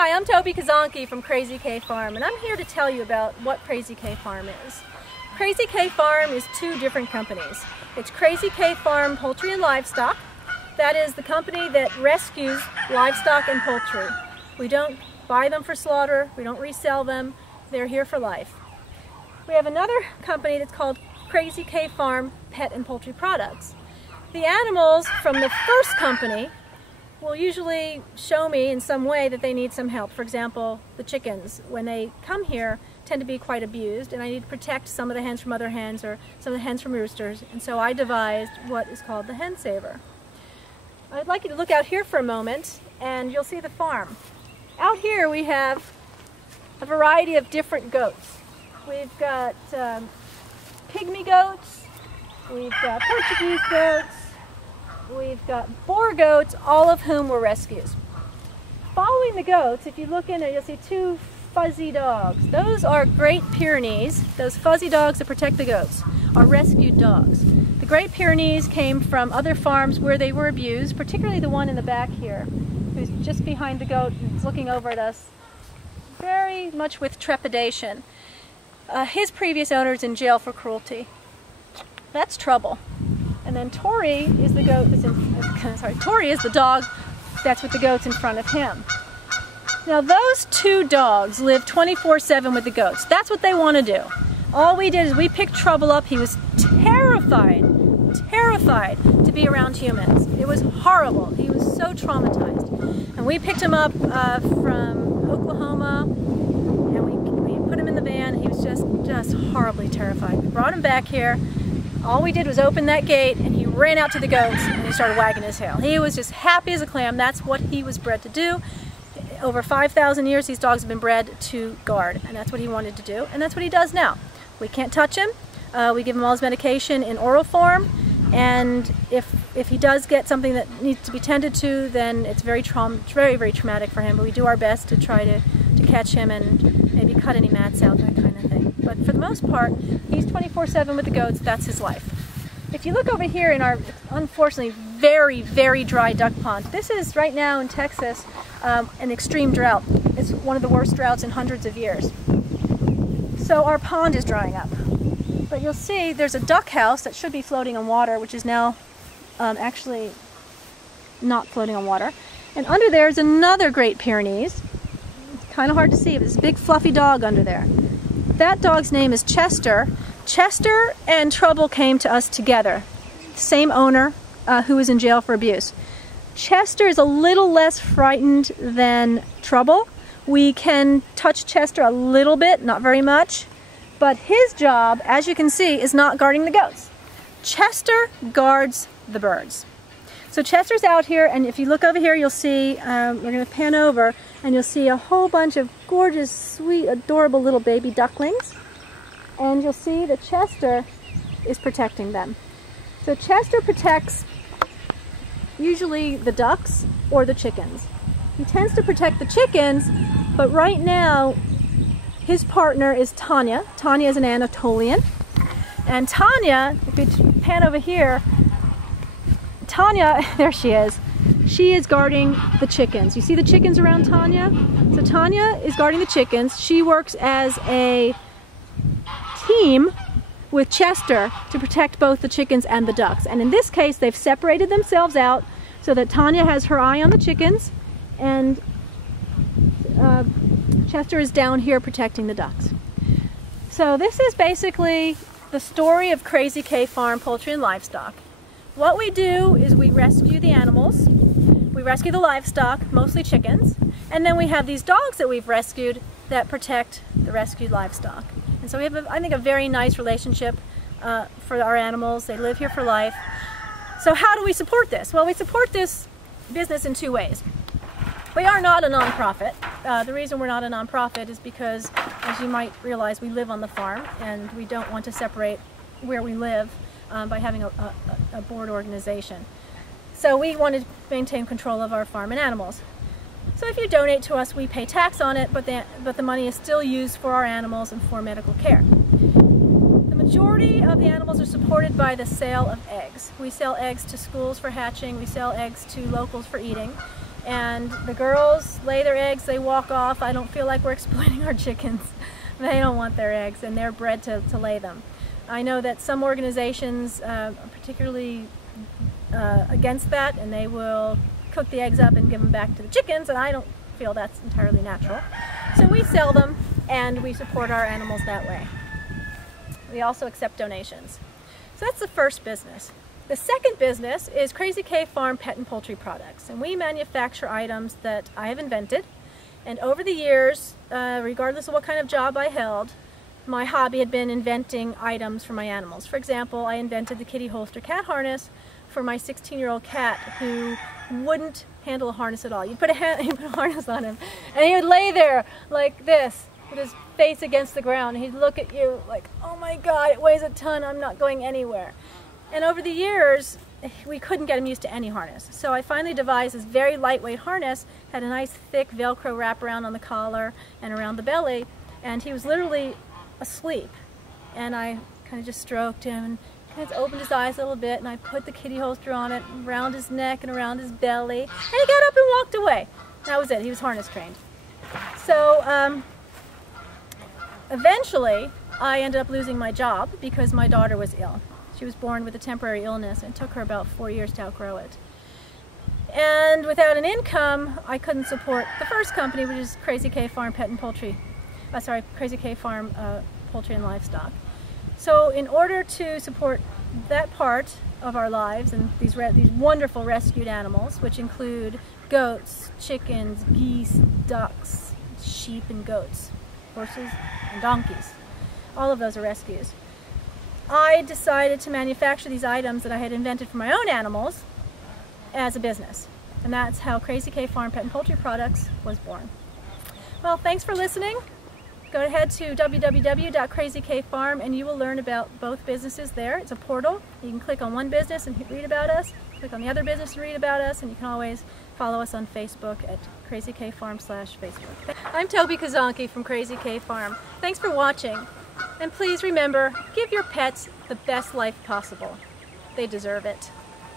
Hi, I'm Toby Kazanke from Crazy K Farm, and I'm here to tell you about what Crazy K Farm is. Crazy K Farm is two different companies. It's Crazy K Farm Poultry and Livestock. That is the company that rescues livestock and poultry. We don't buy them for slaughter, we don't resell them, they're here for life. We have another company that's called Crazy K Farm Pet and Poultry Products. The animals from the first company will usually show me in some way that they need some help. For example, the chickens, when they come here, tend to be quite abused, and I need to protect some of the hens from other hens or some of the hens from roosters, and so I devised what is called the Hen Saver. I'd like you to look out here for a moment and you'll see the farm. Out here we have a variety of different goats. We've got pygmy goats, we've got Portuguese goats, we've got Boer goats, all of whom were rescues. Following the goats, if you look in there, you'll see two fuzzy dogs. Those are Great Pyrenees. Those fuzzy dogs that protect the goats are rescued dogs. The Great Pyrenees came from other farms where they were abused, particularly the one in the back here, who's just behind the goat and is looking over at us very much with trepidation. His previous owner is in jail for cruelty. That's trouble. And then Tori is the goat that's Tori is the dog that's with the goats in front of him. Now those two dogs live 24/7 with the goats. That's what they want to do. All we did is we picked Trouble up. He was terrified to be around humans. It was horrible. He was so traumatized. And we picked him up from Oklahoma, and we put him in the van. He was just horribly terrified. We brought him back here. All we did was open that gate, and he ran out to the goats and he started wagging his tail. He was just happy as a clam. That's what he was bred to do. Over 5,000 years these dogs have been bred to guard, and that's what he wanted to do, and that's what he does now. We can't touch him. We give him all his medication in oral form, and if he does get something that needs to be tended to, then it's very traumatic for him, but we do our best to try to catch him and maybe cut any mats out, that kind of thing. But for the most part, he's 24/7 with the goats. That's his life. If you look over here in our, unfortunately, very, very dry duck pond, this is right now in Texas an extreme drought. It's one of the worst droughts in hundreds of years. So our pond is drying up. But you'll see there's a duck house that should be floating on water, which is now actually not floating on water. And under there is another Great Pyrenees. It's kind of hard to see, but there's a big fluffy dog under there. That dog's name is Chester. Chester and Trouble came to us together. Same owner who was in jail for abuse. Chester is a little less frightened than Trouble. We can touch Chester a little bit, not very much, but his job, as you can see, is not guarding the goats. Chester guards the birds. So Chester's out here, and if you look over here, you'll see, we're going to pan over, and you'll see a whole bunch of gorgeous, sweet, adorable little baby ducklings. And you'll see that Chester is protecting them. So Chester protects usually the ducks or the chickens. He tends to protect the chickens, but right now his partner is Tanya. Tanya is an Anatolian. And Tanya, if you pan over here, Tanya, there she is. She is guarding the chickens. You see the chickens around Tanya? So Tanya is guarding the chickens. She works as a team with Chester to protect both the chickens and the ducks. And in this case, they've separated themselves out so that Tanya has her eye on the chickens, and Chester is down here protecting the ducks. So this is basically the story of Crazy K Farm Poultry and Livestock. What we do is we rescue the animals, we rescue the livestock, mostly chickens, and then we have these dogs that we've rescued that protect the rescued livestock. And so we have, I think, a very nice relationship for our animals. They live here for life. So how do we support this? Well, we support this business in two ways. We are not a nonprofit. The reason we're not a nonprofit is because, as you might realize, we live on the farm, and we don't want to separate where we live by having a board organization. So we want to maintain control of our farm and animals. So if you donate to us, we pay tax on it, but the money is still used for our animals and for medical care. The majority of the animals are supported by the sale of eggs. We sell eggs to schools for hatching, we sell eggs to locals for eating, And the girls lay their eggs, they walk off. I don't feel like we're exploiting our chickens. They don't want their eggs, and they're bred to lay them. I know that some organizations are particularly against that, and they will cook the eggs up and give them back to the chickens, and I don't feel that's entirely natural. So we sell them, and we support our animals that way. We also accept donations. So that's the first business. The second business is Crazy K Farm Pet and Poultry Products, and we manufacture items that I have invented. And over the years, regardless of what kind of job I held, my hobby had been inventing items for my animals. For example, I invented the kitty holster cat harness for my 16-year-old cat who wouldn't handle a harness at all. You'd put a harness on him, and he would lay there like this, with his face against the ground. He'd look at you like, oh my God, it weighs a ton, I'm not going anywhere. And over the years, we couldn't get him used to any harness. So I finally devised this very lightweight harness, had a nice thick Velcro wraparound on the collar and around the belly, and he was literally asleep. And I kind of just stroked him and kind of opened his eyes a little bit, and I put the kitty holster on it, around his neck and around his belly, and he got up and walked away. That was it, he was harness trained. So eventually, I ended up losing my job because my daughter was ill. She was born with a temporary illness, and it took her about 4 years to outgrow it. And without an income, I couldn't support the first company, which is Crazy K Farm Pet and Poultry. Crazy K Farm Poultry and Livestock. So in order to support that part of our lives and these wonderful rescued animals, which include goats, chickens, geese, ducks, sheep and goats, horses and donkeys, all of those are rescues, I decided to manufacture these items that I had invented for my own animals as a business. And that's how Crazy K Farm Pet and Poultry Products was born. Well, thanks for listening. Go ahead to www.crazykfarm and you will learn about both businesses there. It's a portal. You can click on one business and read about us, click on the other business and read about us, and you can always follow us on Facebook at crazykfarm/Facebook. I'm Toby Kazanke from Crazy K Farm. Thanks for watching. And please remember, give your pets the best life possible. They deserve it.